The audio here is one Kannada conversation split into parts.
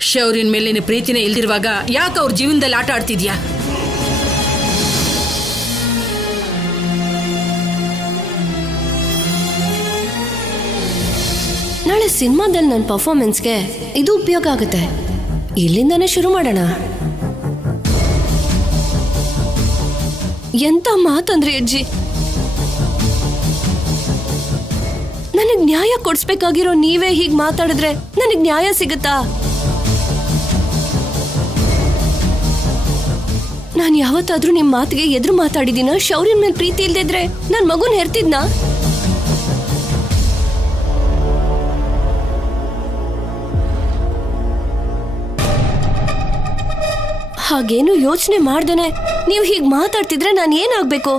ಶೌರ್ಯನ ಮೇಲಿನ ಪ್ರೀತಿನೇ ಇಲ್ದಿರುವಾಗ ಯಾಕೆ ಅವ್ರ ಜೀವನದಲ್ಲಿ ಆಟ ಆಡ್ತಿದ್ಯಾ? ನಾಳೆ ಸಿನಿಮಾದಲ್ಲಿ ನನ್ನ ಪರ್ಫಾರ್ಮೆನ್ಸ್ಗೆ ಇದು ಉಪಯೋಗ ಆಗುತ್ತೆ. ಇಲ್ಲಿಂದಾನೇ ಶುರು ಮಾಡೋಣ. ಎಂತ ಮಾತಂದ್ರಿ ಅಜ್ಜಿ? ನನಗ್ ನ್ಯಾಯ ಕೊಡ್ಸ್ಬೇಕಾಗಿರೋ ನೀವೇ ಹೀಗ್ ಮಾತಾಡಿದ್ರೆ ನನಗ್ ನ್ಯಾಯ ಸಿಗುತ್ತಾ? ನಾನು ಯಾವತ್ತಾದ್ರೂ ನಿಮ್ ಮಾತಿಗೆ ಎದುರು ಮಾತಾಡಿದೀನ? ಶೌರ್ಯನ್ ಮೇಲೆ ಪ್ರೀತಿ ಇಲ್ದಿದ್ರೆ ನನ್ ಮಗುನ್ ಹೆರ್ತಿದ್ನಾ? ಹಾಗೇನು ಯೋಚನೆ ಮಾಡ್ದೇನೆ ನೀವು ಹೀಗ್ ಮಾತಾಡ್ತಿದ್ರೆ ನಾನು ಏನಾಗ್ಬೇಕು?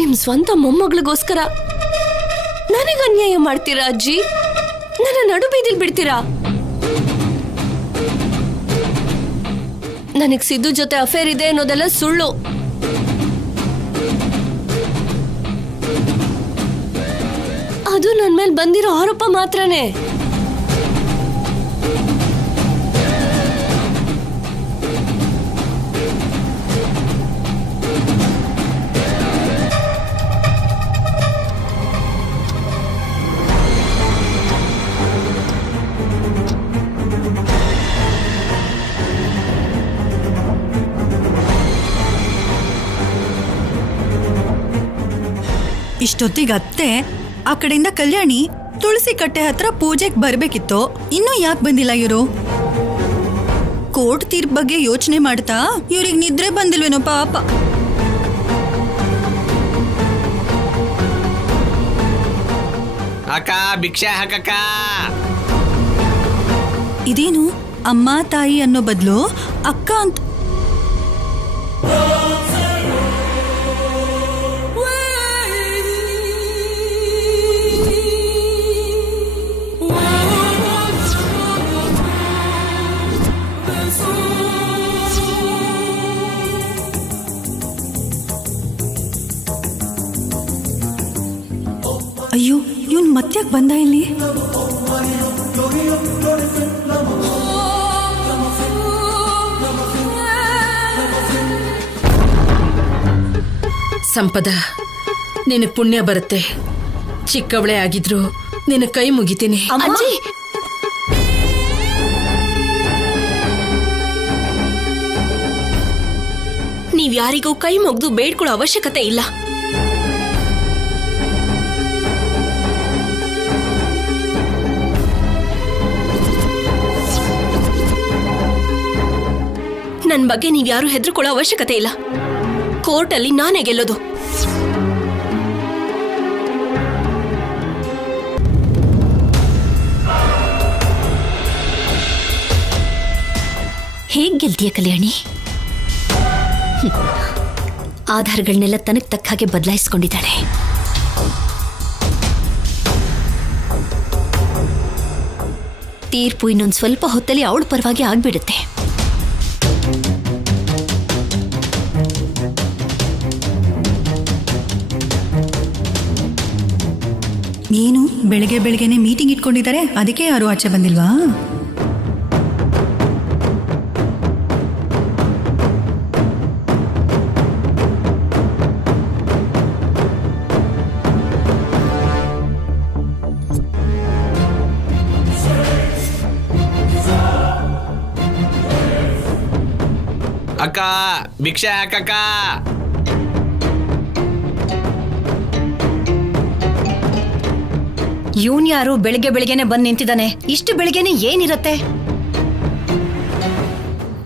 ನಿಮ್ ಸ್ವಂತ ಮೊಮ್ಮಗಳಿಗೋಸ್ಕರ ನನಗ ಅನ್ಯಾಯ ಮಾಡ್ತೀರಾ ಅಜ್ಜಿ? ನನ್ನ ನಡು ಬೀದಿಲ್ ಬಿಡ್ತೀರಾ? ನನಗ್ ಸಿದ್ದು ಜೊತೆ ಅಫೇರ್ ಇದೆ ಅನ್ನೋದೆಲ್ಲ ಸುಳ್ಳು. ಅದು ನನ್ ಮೇಲೆ ಬಂದಿರೋ ಆರೋಪ ಮಾತ್ರನೇ. ಇಷ್ಟೊತ್ತಿಗೆ ಅತ್ತೆ ಆ ಕಡೆಯಿಂದ ಕಲ್ಯಾಣಿ ತುಳಸಿ ಕಟ್ಟೆ ಹತ್ರ ಪೂಜೆಗೆ ಬರ್ಬೇಕಿತ್ತು. ಇನ್ನೂ ಯಾಕೆ ಬಂದಿಲ್ಲ ಇವರು? ಕೋರ್ಟ್ ತೀರ್ಪು ಬಗ್ಗೆ ಯೋಚನೆ ಮಾಡ್ತಾ ಇವ್ರಿಗೆ ನಿದ್ರೆ ಬಂದಿಲ್ವೇನೋ ಪಾಪ. ಅಕ್ಕ ಭಿಕ್ಷೆ ಹಾಕಕ್ಕ. ಇದೇನು ಅಮ್ಮ ತಾಯಿ ಅನ್ನೋ ಬದಲು ಅಕ್ಕ ಅಂತ. ಅಯ್ಯೋ, ಇವನ್ ಮತ್ತ್ಯಾಕ್ ಬಂದ ಇಲ್ಲಿ? ಸಂಪದ, ನಿನಗೆ ಪುಣ್ಯ ಬರುತ್ತೆ. ಚಿಕ್ಕವಳೆ ಆಗಿದ್ರು ನಿನ್ನ ಕೈ ಮುಗಿತೀನಿ. ಅಜ್ಜಿ, ನೀವ್ ಯಾರಿಗೂ ಕೈ ಮುಗ್ದು ಬೇಡ್ಕೊಳ್ಳೋ ಅವಶ್ಯಕತೆ ಇಲ್ಲ. ನನ್ ಬಗ್ಗೆ ನೀವ್ಯಾರು ಹೆದರ್ಕೊಳ್ಳೋ ಅವಶ್ಯಕತೆ ಇಲ್ಲ. ಕೋರ್ಟಲ್ಲಿ ನಾನೇ ಗೆಲ್ಲೋದು. ಹೇಗ್ ಗೆಲ್ತೀಯ ಕಲ್ಯಾಣಿ? ಆಧಾರಗಳನ್ನೆಲ್ಲ ತನಗೆ ತಕ್ಕ ಹಾಗೆ ಬದಲಾಯಿಸ್ಕೊಂಡಿದ್ದಾಳೆ. ತೀರ್ಪು ಇನ್ನೊಂದು ಸ್ವಲ್ಪ ಹೊತ್ತಲ್ಲಿ ಅವಳ ಪರವಾಗಿ ಆಗ್ಬಿಡುತ್ತೆ. ಏನು ಬೆಳಗ್ಗೆ ಬೆಳಗ್ಗೆನೆ ಮೀಟಿಂಗ್ ಇಟ್ಕೊಂಡಿದ್ದಾರೆ, ಅದಕ್ಕೆ ಯಾರು ಆಚೆ ಬಂದಿಲ್ವಾ? ಅಕ್ಕ ಭಿಕ್ಷೆ ಹಾಕಕ್ಕ. ಇವನ್ ಯಾರು ಬೆಳಿಗ್ಗೆ ಬೆಳಿಗ್ಗೆನೆ ಬಂದು ನಿಂತಿದ್ದಾನೆ? ಇಷ್ಟು ಬೆಳಿಗ್ಗೆನೆ ಏನಿರತ್ತೆ?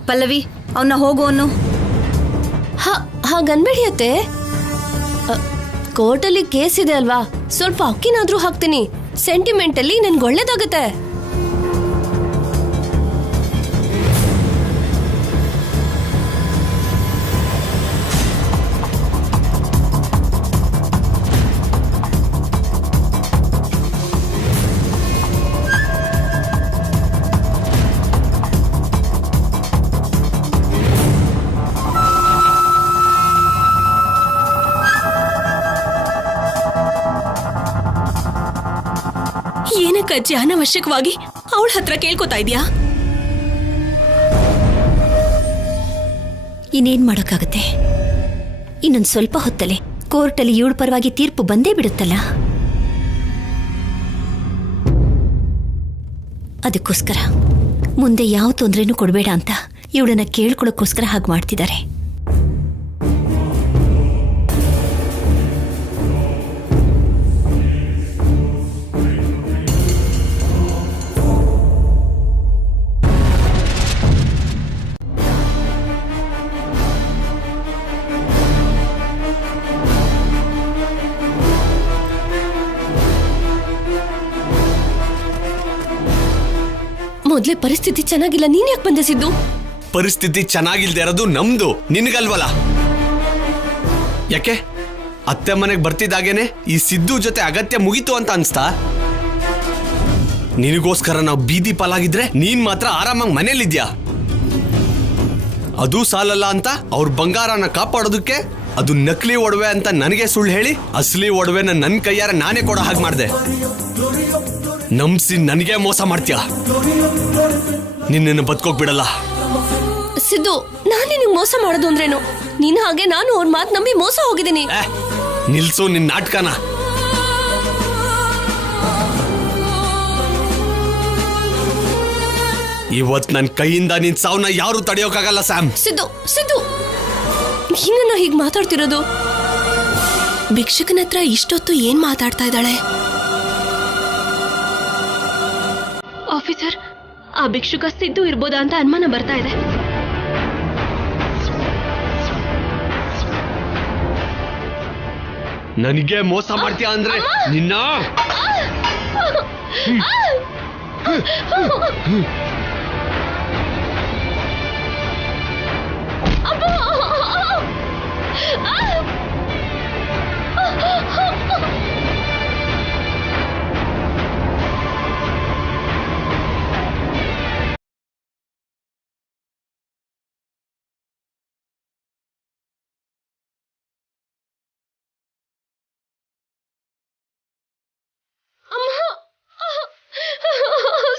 ಪಲ್ಲವಿ, ಅವನ್ನ ಹೋಗು ಅನ್ನು. ಹಾಗನ್ಬೇಡಿ ಅತ್ತೆ. ಕೋರ್ಟಲ್ಲಿ ಕೇಸ್ ಇದೆ ಅಲ್ವಾ, ಸ್ವಲ್ಪ ಅಕ್ಕಿನಾದ್ರೂ ಹಾಕ್ತೀನಿ. ಸೆಂಟಿಮೆಂಟಲ್ಲಿ ನನ್ಗೆ ಒಳ್ಳೇದಾಗತ್ತೆ. ಯಾಕಜ್ಜಿ ಅನವಶ್ಯಕವಾಗಿ ಅವಳ ಹತ್ರ ಕೇಳ್ಕೊತಾ ಇದ್ಯಾ? ಇನ್ನೇನ್ ಮಾಡೋಕ್ಕಾಗತ್ತೆ? ಇನ್ನೊಂದು ಸ್ವಲ್ಪ ಹೊತ್ತಲ್ಲಿ ಕೋರ್ಟಲ್ಲಿ ಇವಳ ಪರವಾಗಿ ತೀರ್ಪು ಬಂದೇ ಬಿಡುತ್ತಲ್ಲ. ಅದಕ್ಕೋಸ್ಕರ ಮುಂದೆ ಯಾವ ತೊಂದರೆನೂ ಕೊಡಬೇಡ ಅಂತ ಇವಳನ್ನ ಕೇಳ್ಕೊಳ್ಳೋಕ್ಕೋಸ್ಕರ ಹಾಗೆ ಮಾಡ್ತಿದ್ದಾರೆ. ಮೊದ್ಲೇ ಪರಿಸ್ಥಿತಿ ಚೆನ್ನಾಗಿಲ್ಲ, ನೀನ್ ಯಾಕೆ ಬಂದೆ ಸಿದ್ದು? ಪರಿಸ್ಥಿತಿ ಚೆನ್ನಾಗಿಲ್ದೇ ಇರೋದು ನಮ್ದು, ನಿನಗಲ್ವಲ್ಲ. ಯಾಕೆ ಅತ್ತೆ ಮನೆಗೆ ಬರ್ತಿದ್ದಾಗೇನೆ ಈ ಸಿದ್ದು ಜೊತೆ ಅಗತ್ಯ ಮುಗೀತು ಅಂತ ಅನ್ಸ್ತಾ? ನಿನಗೋಸ್ಕರ ನಾವು ಬೀದಿ ಪಾಲಾಗಿದ್ರೆ ನೀನ್ ಮಾತ್ರ ಆರಾಮಾಗಿ ಮನೇಲಿದ್ಯಾ. ಅದು ಸಾಲಲ್ಲ ಅಂತ ಅವ್ರ ಬಂಗಾರನ ಕಾಪಾಡೋದಕ್ಕೆ ಅದು ನಕಲಿ ಒಡವೆ ಅಂತ ನನಗೆ ಸುಳ್ಳು ಹೇಳಿ ಅಸಲಿ ಒಡವೆನ ನನ್ನ ಕೈಯಾರ ನಾನೇ ಕೊಡೋ ಹಾಗೆ ಮಾಡಿದೆ. ನಂಬಿಸಿ ನನಗೆ ಮೋಸ ಮಾಡ್ತೀಯ. ನಿನ್ನನ್ನು ಬದುಕೋಕ್ ಬಿಡಲ್ಲ. ಸಿದ್ದು, ನಾನು ನಿನಗೆ ಮೋಸ ಮಾಡೋದು ಅಂದ್ರೇನು? ನೀನು ಹಾಗೆ ನಾನು ಅವ್ರ ಮಾತು ನಂಬಿ ಮೋಸ ಹೋಗಿದ್ದೀನಿ. ನಿಲ್ಸು ನಿನ್ನ ನಾಟಕನ. ಇವತ್ ನನ್ನ ಕೈಯಿಂದ ನಿನ್ ಸಾವನ್ನ ಯಾರು ತಡೆಯೋಕ್ಕಾಗಲ್ಲ ಸ್ಯಾಮ್. ಸಿದ್ದು ಸಿದ್ದು, ನೀನನ್ನ ಹೀಗೆ ಮಾತಾಡ್ತಿರೋದು? ಭಿಕ್ಷಕನ ಹತ್ರ ಇಷ್ಟೊತ್ತು ಏನ್ ಮಾತಾಡ್ತಾ ಇದ್ದಾಳೆ? ಆಫೀಸರ್, ಆ ಭಿಕ್ಷುಕ ಸಿದ್ದು ಇರ್ಬೋದಾ ಅಂತ ಅನುಮಾನ ಬರ್ತಾ ಇದೆ. ನನಗೆ ಮೋಸ ಮಾಡ್ತೀಯ ಅಂದ್ರೆ ನಿನ್ನ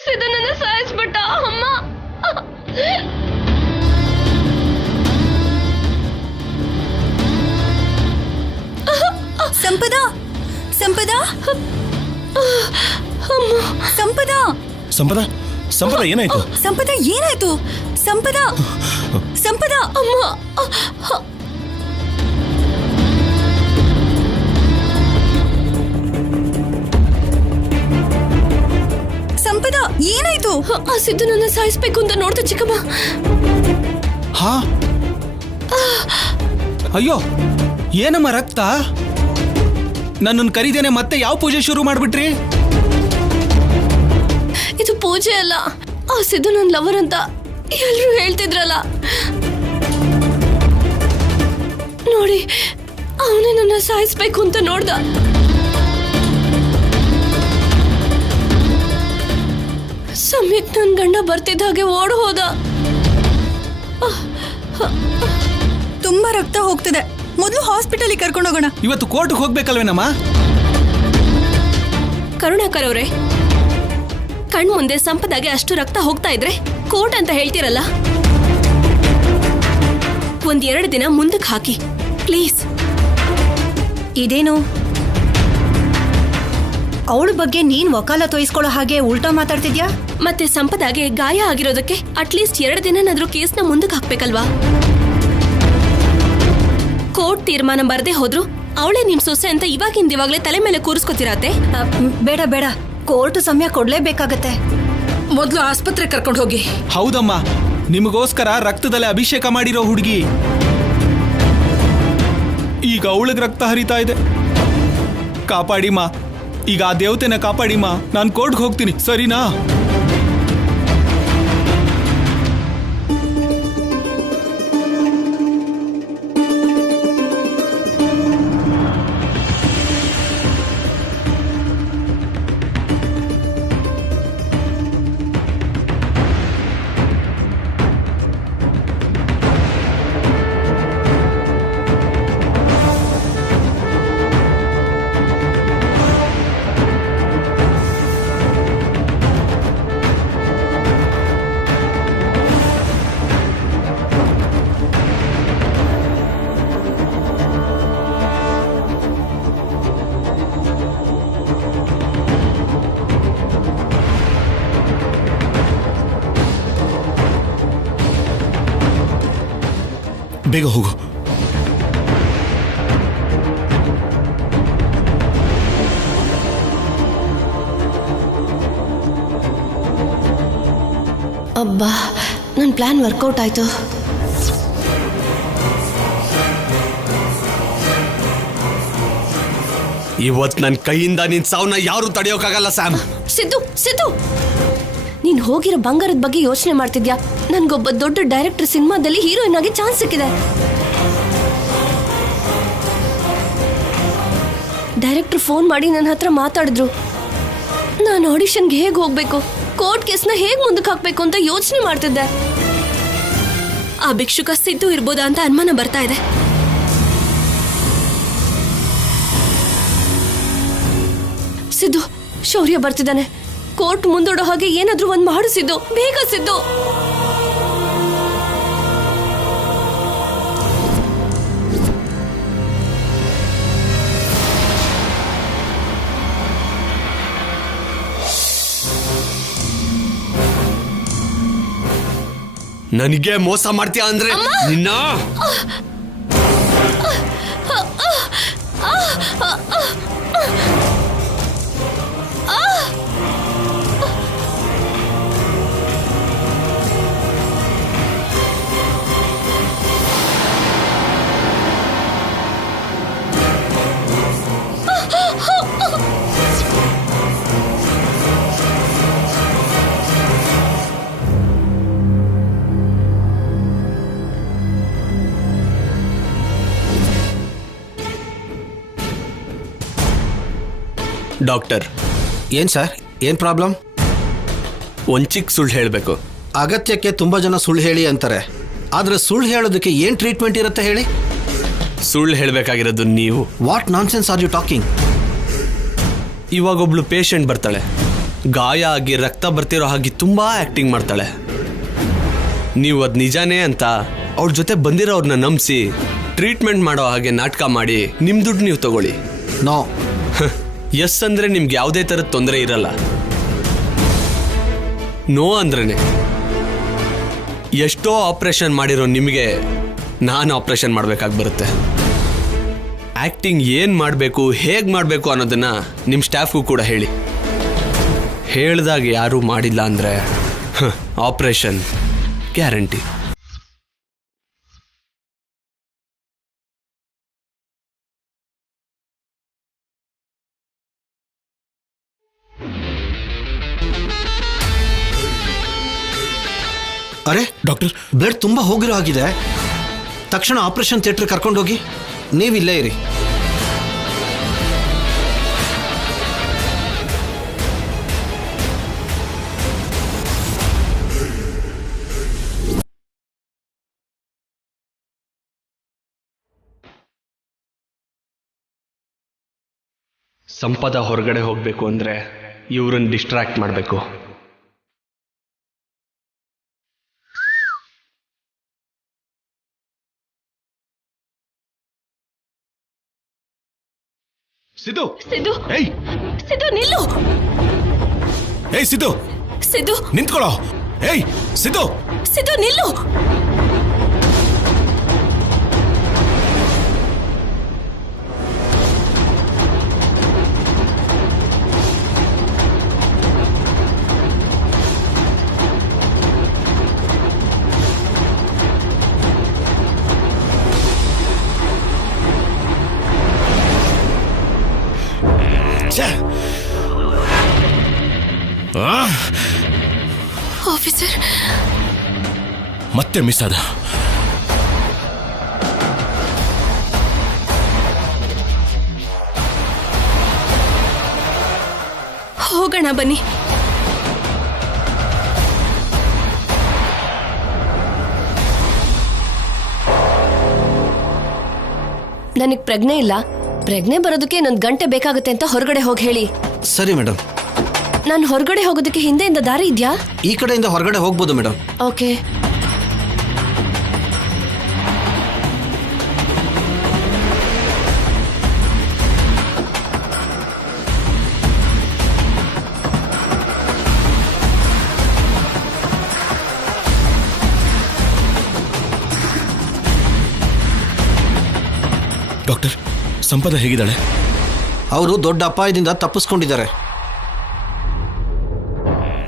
ಸಿದ್ದು ನನ್ನ ಸಾಯಿಸ್ಬಿಟ್ಟ ಅಮ್ಮ. ಸಂಪದ, ಸಂಪದ, ಸಂಪದ, ಸಂಪದ, ಸಂಪದ ಏನಾಯ್ತು? ಸಂಪದ ಏನಾಯ್ತು? ಸಂಪದ, ಸಂಪದ, ಅಮ್ಮ. ಸಂಪದ ಏನಾಯ್ತು? ಆ ಸಿದ್ದು ನನ್ನ ಸಾಯಿಸ್ಬೇಕು ಅಂತ ನೋಡ್ತಾ ಚಿಕ್ಕಮ್ಮ. ಹಾ, ಅಯ್ಯೋ ಏನಮ್ಮ ರಕ್ತ? ನನ್ನನ್ನು ಕರೀದೇನೆ ಮತ್ತೆ ಯಾವ ಪೂಜೆ ಶುರು ಮಾಡ್ಬಿಟ್ರಿ? ಇದು ಪೂಜೆ ಅಲ್ಲ, ಆ ಸಿದ್ದು ನನ್ನ ಲವರ್ ಅಂತ ಎಲ್ರು ಹೇಳ್ತಿದ್ರಲ್ಲ. ನೋಡಿ, ಅವನೇ ನನ್ನ ಸಾಯಿಸ್ಬೇಕು ಅಂತ ನೋಡ್ದ. ಸಮಯಕ್ಕೆ ನನ್ನ ಗಂಡ ಬರ್ತಿದ್ದ ಹಾಗೆ ಓಡ್ ಹೋದ. ತುಂಬಾ ರಕ್ತ ಹೋಗ್ತಿದೆ, ಮೊದಲು ಹಾಸ್ಪಿಟಲಿಗೆ ಕರ್ಕೊಂಡು ಹೋಗೋಣ. ಇವತ್ತು ಕೋರ್ಟ್ಗೆ ಹೋಗ್ಬೇಕಲ್ವೇನಮ್ಮ? ಕರುಣಾಕರ್ ಅವರೇ, ಕಣ್ ಮುಂದೆ ಸಂಪದಾಗೆ ಅಷ್ಟು ರಕ್ತ ಹೋಗ್ತಾ ಇದ್ರೆ ಕೋರ್ಟ್ ಅಂತ ಹೇಳ್ತಿರಲ್ಲ. ಒಂದೆರಡು ದಿನ ಮುಂದಕ್ಕೆ ಹಾಕಿ ಪ್ಲೀಸ್. ಇದೇನು ಅವಳ ಬಗ್ಗೆ ನೀನ್ ವಕಾಲ ತೋಯಿಸ್ಕೊಳ್ಳೋ ಹಾಗೆ ಉಲ್ಟಾ ಮಾತಾಡ್ತಿದ್ಯಾ? ಮತ್ತೆ ಸಂಪದಾಗೆ ಗಾಯ ಆಗಿರೋದಕ್ಕೆ ಅಟ್ಲೀಸ್ಟ್ 2 ದಿನನಾದ್ರೂ ಕೇಸ್ನ ಮುಂದಕ್ಕೆ ಹಾಕ್ಬೇಕಲ್ವಾ? ಕೋರ್ಟ್ ತೀರ್ಮಾನ ಬರದೆ ಹೋದ್ರು ಅವಳೇ ನಿಮ್ ಸೊಸೆ ಅಂತ ಇವಾಗ್ಲೇ ತಲೆ ಮೇಲೆ ಕೂರಿಸ್ಕೊತಿರತ್ತೆ. ಬೇಡ ಬೇಡ, ಕೋರ್ಟ್ ಸಮಯ ಕೊಡ್ಲೇಬೇಕಾಗತ್ತೆ. ಮೊದ್ಲು ಆಸ್ಪತ್ರೆ ಕರ್ಕೊಂಡು ಹೋಗಿ. ಹೌದಮ್ಮ, ನಿಮಗೋಸ್ಕರ ರಕ್ತದಲ್ಲಿ ಅಭಿಷೇಕ ಮಾಡಿರೋ ಹುಡುಗಿ ಈಗ ಅವಳಿಗೆ ರಕ್ತ ಹರಿತಾ ಇದೆ. ಕಾಪಾಡಿಮಾ, ಈಗ ಆ ದೇವತೆನ ಕಾಪಾಡಿಮಾ. ನಾನು ಕೋರ್ಟ್ಗೆ ಹೋಗ್ತೀನಿ, ಸರಿನಾ? ಬೇಗ ಹೋಗು. ಅಬ್ಬಾ, ನನ್ನ ಪ್ಲಾನ್ ವರ್ಕೌಟ್ ಆಯ್ತು. ಇವತ್ ನನ್ನ ಕೈಯಿಂದ ನಿನ್ ಸಾವನ್ನ ಯಾರು ತಡೆಯೋಕ್ಕಾಗಲ್ಲ ಸ್ಯಾಮ್. ಸಿದ್ದು, ನೀನ್ ಹೋಗಿರೋ ಬಂಗಾರದ ಬಗ್ಗೆ ಯೋಚನೆ ಮಾಡ್ತಿದ್ಯಾ? ನನ್ಗೊಬ್ಬ ದೊಡ್ಡ ಡೈರೆಕ್ಟರ್ ಸಿನಿಮಾದಲ್ಲಿ ಹೀರೋಯಿನ್ ಆಗಿ ಚಾನ್ಸ್ ಸಿಕ್ಕಿದೆ. ಡೈರೆಕ್ಟರ್ ಫೋನ್ ಮಾಡಿ ನನ್ನ ಹತ್ರ ಮಾತಾಡಿದ್ರು. ನಾನು ಆಡಿಷನ್ಗೆ ಹೇಗೆ ಹೋಗ್ಬೇಕು, ಕೋರ್ಟ್ ಕೇಸ್ನ ಹೇಗೆ ಮುಂದಕ್ಕೆ ಹಾಕ್ಬೇಕು ಅಂತ ಯೋಚನೆ ಮಾಡ್ತಿದ್ದೆ. ಆ ಭಿಕ್ಷುಕ ಸಿದ್ದು ಇರ್ಬೋದಾ ಅಂತ ಅನುಮಾನ ಬರ್ತಾ ಇದೆ. ಸಿದ್ದು, ಶೌರ್ಯ ಬರ್ತಿದ್ದಾನೆ. ಕೋರ್ಟ್ ಮುಂದೂಡೋ ಹಾಗೆ ಏನಾದ್ರೂ ಒಂದ್ ಮಾಡು ಸಿದ್ದು, ಬೇಗ ಸಿದ್ದು. ನನಗೆ ಮೋಸ ಮಾಡ್ತೀಯ ಅಂದ್ರೆ ನಿನ್ನ ಡಾಕ್ಟರ್. ಏನ್ ಸರ್, ಏನ್ ಪ್ರಾಬ್ಲಮ್? ಒಂದ್ ಚಿಕ್ಕ ಸುಳ್ಳು ಹೇಳಬೇಕು. ಅಗತ್ಯಕ್ಕೆ ತುಂಬಾ ಜನ ಸುಳ್ಳು ಹೇಳಿ ಅಂತಾರೆ, ಆದ್ರೆ ಸುಳ್ಳು ಹೇಳೋದಕ್ಕೆ ಏನ್ ಟ್ರೀಟ್ಮೆಂಟ್ ಇರುತ್ತೆ ಹೇಳಿ? ಸುಳ್ಳು ಹೇಳಬೇಕಾಗಿರೋದು ನೀವು. What nonsense are you talking? ಇವಾಗೊಬ್ಳು ಪೇಷಂಟ್ ಬರ್ತಾಳೆ, ಗಾಯ ಆಗಿ ರಕ್ತ ಬರ್ತಿರೋ ಹಾಗೆ ತುಂಬಾ ಆಕ್ಟಿಂಗ್ ಮಾಡ್ತಾಳೆ. ನೀವು ಅದು ನಿಜಾನೇ ಅಂತ ಅವ್ರ ಜೊತೆ ಬಂದಿರೋರ್ನ ನಂಬಿಸಿ ಟ್ರೀಟ್ಮೆಂಟ್ ಮಾಡೋ ಹಾಗೆ ನಾಟಕ ಮಾಡಿ ನಿಮ್ ದುಡ್ಡು ನೀವು ತಗೊಳ್ಳಿ. ನೋ. ಎಸ್ ಅಂದ್ರೆ ನಿಮ್ಗೆ ಯಾವುದೇ ಥರದ ತೊಂದರೆ ಇರಲ್ಲ. ನೋ ಅಂದ್ರೇನೆ. ಎಷ್ಟೋ ಆಪರೇಷನ್ ಮಾಡಿರೋ ನಿಮಗೆ ನಾನು ಆಪರೇಷನ್ ಮಾಡಬೇಕಾಗಿ ಬರುತ್ತೆ. ಆಕ್ಟಿಂಗ್ ಏನು ಮಾಡಬೇಕು, ಹೇಗೆ ಮಾಡಬೇಕು ಅನ್ನೋದನ್ನ ನಿಮ್ಮ ಸ್ಟಾಫ್ಗೂ ಕೂಡ ಹೇಳಿ. ಹೇಳ್ದಾಗ ಯಾರೂ ಮಾಡಿಲ್ಲ ಅಂದರೆ ಆಪರೇಷನ್ ಗ್ಯಾರಂಟಿ. ಅರೆ ಡಾಕ್ಟರ್, ಬ್ಲಡ್ ತುಂಬಾ ಹೋಗಿರೋ ಆಗಿದೆ. ತಕ್ಷಣ ಆಪರೇಷನ್ ಥಿಯೇಟರ್ ಕರ್ಕೊಂಡೋಗಿ. ನೀವಿಲ್ಲೇ ಇರಿ. ಸಂಪದ ಹೊರಗಡೆ ಹೋಗಬೇಕು ಅಂದರೆ ಇವ್ರನ್ನ ಡಿಸ್ಟ್ರಾಕ್ಟ್ ಮಾಡಬೇಕು. ಸಿದ್ದು, ಸಿದ್ದು, ಏಯ್ ಸಿದ್ದು ನಿಲ್ಲು. ಏಯ್ ಸಿದ್ದು, ಸಿದ್ದು ನಿಂತ್ಕೊಳ್ಳೋ. ಏಯ್ ಸಿದ್ದು, ಸಿದ್ದು ನಿಲ್ಲು. ಆಫೀಸರ್, ಮತ್ತೆ ಮಿಸ್ ಆದ. ಹೋಗೋಣ ಬನ್ನಿ. ನನಗೆ ಪ್ರಜ್ಞೆ ಇಲ್ಲ. ಪ್ರಜ್ಞೆ ಬರೋದಕ್ಕೆ ಇನ್ನೊಂದು ಗಂಟೆ ಬೇಕಾಗುತ್ತೆ ಅಂತ ಹೊರಗಡೆ ಹೋಗಿ ಹೇಳಿ. ಸರಿ ಮೇಡಮ್. ನಾನು ಹೊರಗಡೆ ಹೋಗೋದಕ್ಕೆ ಹಿಂದೆಯಿಂದ ದಾರಿ ಇದೆಯಾ? ಈ ಕಡೆಯಿಂದ ಹೊರಗಡೆ ಹೋಗ್ಬೋದು ಮೇಡಮ್. ಓಕೆ. ಡಾಕ್ಟರ್, ಸಂಪದ ಹೇಗಿದ್ದಾಳೆ? ಅವರು ದೊಡ್ಡ ಅಪಾಯದಿಂದ ತಪ್ಪಿಸ್ಕೊಂಡಿದ್ದಾರೆ.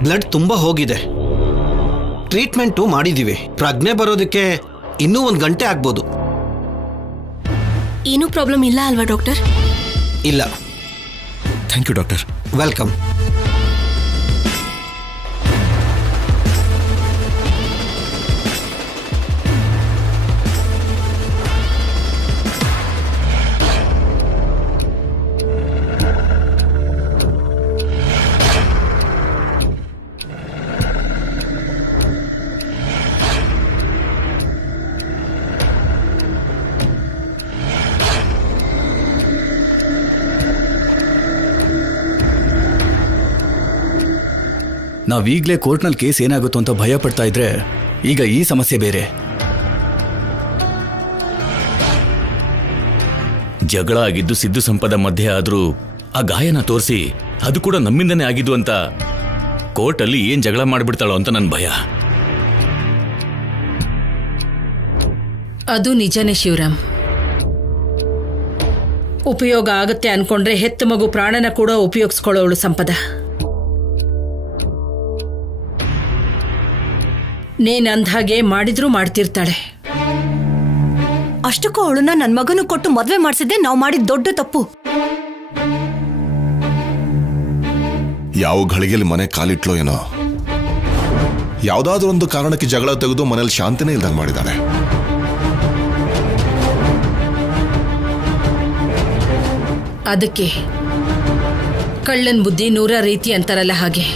ಬ್ಲಡ್ ತುಂಬ ಹೋಗಿದೆ. ಟ್ರೀಟ್ಮೆಂಟು ಮಾಡಿದ್ದೀವಿ. ಪ್ರಜ್ಞೆ ಬರೋದಕ್ಕೆ ಇನ್ನೂ 1 ಗಂಟೆ ಆಗ್ಬೋದು. ಏನೂ ಪ್ರಾಬ್ಲಮ್ ಇಲ್ಲ ಅಲ್ವಾ ಡಾಕ್ಟರ್? ಇಲ್ಲ. Thank you doctor. ವೆಲ್ಕಮ್. ನಾವೀಗಲೇ ಕೋರ್ಟ್ನಲ್ಲಿ ಕೇಸ್ ಏನಾಗುತ್ತೋ ಅಂತ ಭಯ ಪಡ್ತಾ ಇದ್ರೆ ಈಗ ಈ ಸಮಸ್ಯೆ ಬೇರೆ. ಜಗಳ ಆಗಿದ್ದು ಸಿದ್ದು ಸಂಪದ ಮಧ್ಯೆ ಆದ್ರೂ ಆ ಗಾಯನ ತೋರಿಸಿ ಅದು ಕೂಡ ನಮ್ಮಿಂದನೇ ಆಗಿದ್ದು ಅಂತ ಕೋರ್ಟಲ್ಲಿ ಏನ್ ಜಗಳ ಮಾಡ್ಬಿಡ್ತಾಳೋ ಅಂತ ನನ್ನ ಭಯ. ಅದು ನಿಜನೇ ಶಿವರಾಮ್. ಉಪಯೋಗ ಆಗುತ್ತೆ ಅನ್ಕೊಂಡ್ರೆ ಹೆತ್ತ ಮಗು ಪ್ರಾಣನ ಕೂಡ ಉಪಯೋಗಿಸ್ಕೊಳ್ಳೋಳು ಸಂಪದ. ನೀನ್ ಅಂದ್ಹಾಗೆ ಮಾಡಿದ್ರೂ ಮಾಡ್ತಿರ್ತಾಳೆ. ಅಷ್ಟಕ್ಕೂ ಅವಳನ್ನ ನನ್ನ ಮಗನು ಕೊಟ್ಟು ಮದ್ವೆ ಮಾಡಿಸಿದ್ದೆ ನಾವು ಮಾಡಿದ ದೊಡ್ಡ ತಪ್ಪು. ಯಾವ ಘಳಿಗೆಯಲ್ಲಿ ಮನೆ ಕಾಲಿಟ್ಲೋ ಏನೋ, ಯಾವುದಾದ್ರೂ ಒಂದು ಕಾರಣಕ್ಕೆ ಜಗಳ ತೆಗೆದು ಮನೇಲಿ ಶಾಂತಿನೇ ಇಲ್ದಂಗೆ ಮಾಡಿದ್ದಾಳೆ. ಅದಕ್ಕೆ ಕಳ್ಳನ್ ಬುದ್ಧಿ 100 ರೀತಿ ಅಂತಾರಲ್ಲ ಹಾಗೆ.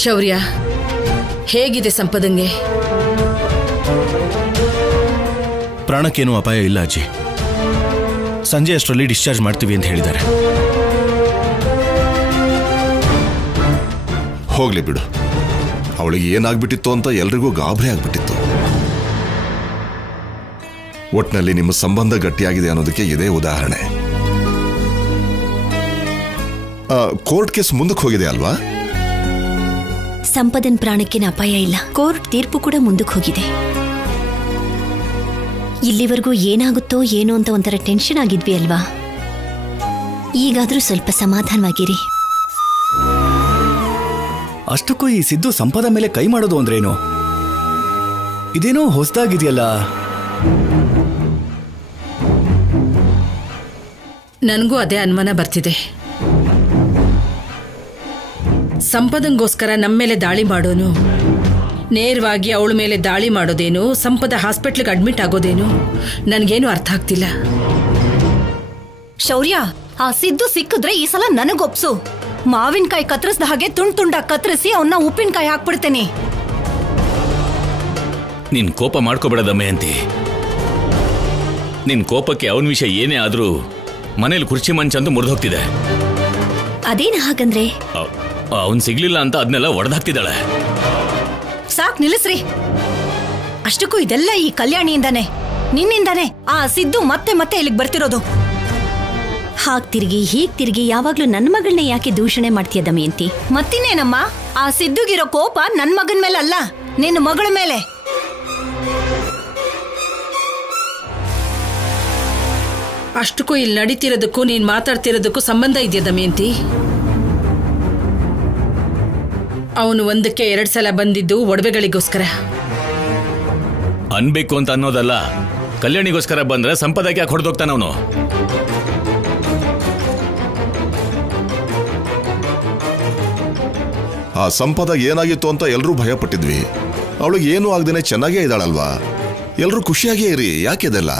ಶೌರ್ಯ, ಹೇಗಿದೆ ಸಂಪದಂಗೆ? ಪ್ರಾಣಕ್ಕೇನು ಅಪಾಯ ಇಲ್ಲ ಅಜ್ಜಿ. ಸಂಜೆ ಅಷ್ಟರಲ್ಲಿ ಡಿಸ್ಚಾರ್ಜ್ ಮಾಡ್ತೀವಿ ಅಂತ ಹೇಳಿದ್ದಾರೆ. ಹೋಗ್ಲಿ ಬಿಡು. ಅವಳಿಗೆ ಏನಾಗ್ಬಿಟ್ಟಿತ್ತು ಅಂತ ಎಲ್ರಿಗೂ ಗಾಬರಿ ಆಗ್ಬಿಟ್ಟಿತ್ತು. ಒಟ್ನಲ್ಲಿ ನಿಮ್ಮ ಸಂಬಂಧ ಗಟ್ಟಿಯಾಗಿದೆ ಅನ್ನೋದಕ್ಕೆ ಇದೇ ಉದಾಹರಣೆ. ಕೋರ್ಟ್ ಕೇಸ್ ಮುಂದಕ್ಕೆ ಹೋಗಿದೆ ಅಲ್ವಾ? ಸಂಪದನ್ ಪ್ರಾಣಕ್ಕೇನು ಅಪಾಯ ಇಲ್ಲ. ಕೋರ್ಟ್ ತೀರ್ಪು ಕೂಡ ಮುಂದಕ್ಕೆ ಹೋಗಿದೆ. ಇಲ್ಲಿವರೆಗೂ ಏನಾಗುತ್ತೋ ಏನೋ ಅಂತ ಒಂಥರ ಟೆನ್ಷನ್ ಆಗಿದ್ವಿ ಅಲ್ವಾ? ಈಗಾದ್ರೂ ಸ್ವಲ್ಪ ಸಮಾಧಾನವಾಗಿರಿ. ಅಷ್ಟಕ್ಕೂ ಈ ಸಿದ್ದು ಸಂಪದ ಮೇಲೆ ಕೈ ಮಾಡೋದು ಅಂದ್ರೇನು? ಇದೇನೋ ಹೊಸದಾಗಿದೆಯಲ್ಲ. ನನಗೂ ಅದೇ ಅನುಮಾನ ಬರ್ತಿದೆ. ಸಂಪದಂಗೋಸ್ಕರ ನಮ್ಮ ಮೇಲೆ ದಾಳಿ ಮಾಡೋನು, ನೇರವಾಗಿ ಅವಳ ಮೇಲೆ ದಾಳಿ ಮಾಡೋದೇನು, ಸಂಪದ ಹಾಸ್ಪಿಟ್ಲಿಗೆ ಅಡ್ಮಿಟ್ ಆಗೋದೇನು, ನನಗೇನು ಅರ್ಥ ಆಗ್ತಿಲ್ಲ. ಶೌರ್ಯ, ಆ ಸಿದ್ದು ಸಿಕ್ಕಿದ್ರೆ ಈ ಸಲ ನನಗೊಪ್ಸು. ಮಾವಿನಕಾಯಿ ಕತ್ತರಿಸ್ದ ಹಾಗೆ ತುಂಡಾಗಿ ಕತ್ತರಿಸಿ ಅವನ್ನ ಉಪ್ಪಿನಕಾಯಿ ಹಾಕ್ಬಿಡ್ತೇನೆ. ನಿನ್ ಕೋಪ ಮಾಡ್ಕೋಬೇಡ ದಮಯಂತಿ. ನಿನ್ ಕೋಪಕ್ಕೆ ಅವನ ವಿಷಯ ಏನೇ ಆದ್ರೂ ಮನೇಲಿ ಕುರ್ಚಿ ಮಂಚ ಅಂತ ಮುರಿದೋಗ್ತಿದೆ. ಅದೇನು ಹಾಗಂದ್ರೆ? ಅವನ್ ಸಿಗ್ಲಿಲ್ಲ ಅಂತ ಅದನ್ನೆಲ್ಲ ಒಡೆದಾಕ್ತಿದ್ದಾಳೆ. ಸಾಕ್ ನಿಲ್ಲಿಸ್ರಿ. ಅಷ್ಟಕ್ಕೂ ಇದೆಲ್ಲ ಈ ಕಲ್ಯಾಣಿಯಿಂದಾನೆ, ನಿನ್ನಿಂದಾನೆ ಆ ಸಿದ್ದು ಮತ್ತೆ ಮತ್ತೆ ಇಲ್ಲಿಗೆ ಬರ್ತಿರೋದು. ಹಾಗ್ ತಿರ್ಗಿ ಹೀಗ್ ತಿರ್ಗಿ ಯಾವಾಗ್ಲೂ ನನ್ನ ಮಗಳನ್ನ ಯಾಕೆ ದೂಷಣೆ ಮಾಡ್ತೀಯ ದಮಯಂತಿ? ಮತ್ತಿನ್ನೇನಮ್ಮ, ಆ ಸಿದ್ದುಗಿರೋ ಕೋಪ ನನ್ ಮಗನ್ ಮೇಲೆ ಅಲ್ಲ, ನಿನ್ನ ಮಗಳ ಮೇಲೆ. ಅಷ್ಟಕ್ಕೂ ಇಲ್ಲಿ ನಡೀತಿರೋದಕ್ಕೂ ನೀನ್ ಮಾತಾಡ್ತಿರೋದಕ್ಕೂ ಸಂಬಂಧ ಇದೆಯಾ ದಮಯಂತಿ? ಅವನು 1ಕ್ಕೆ 2 ಸಲ ಬಂದಿದ್ದು ಒಡವೆಗಳಿಗೋಸ್ಕರ ಅನ್ಬೇಕು ಅಂತ ಅನ್ನೋದಲ್ಲ. ಕಲ್ಯಾಣಿಗೋಸ್ಕರ ಬಂದ್ರೆ ಸಂಪದಕ್ಕೆ ಯಾಕೆ ಹೊಡೆದೋಗ್ತಾನ ಅವನು? ಆ ಸಂಪದ ಏನಾಗಿತ್ತು ಅಂತ ಎಲ್ಲರೂ ಭಯ ಪಟ್ಟಿದ್ವಿ. ಅವಳಿಗೆ ಏನೂ ಆಗದೇನೆ ಚೆನ್ನಾಗೇ ಇದ್ದಾಳಲ್ವಾ? ಎಲ್ಲರೂ ಖುಷಿಯಾಗೇ ಇರಿ. ಯಾಕೆ ಇದೆಲ್ಲ?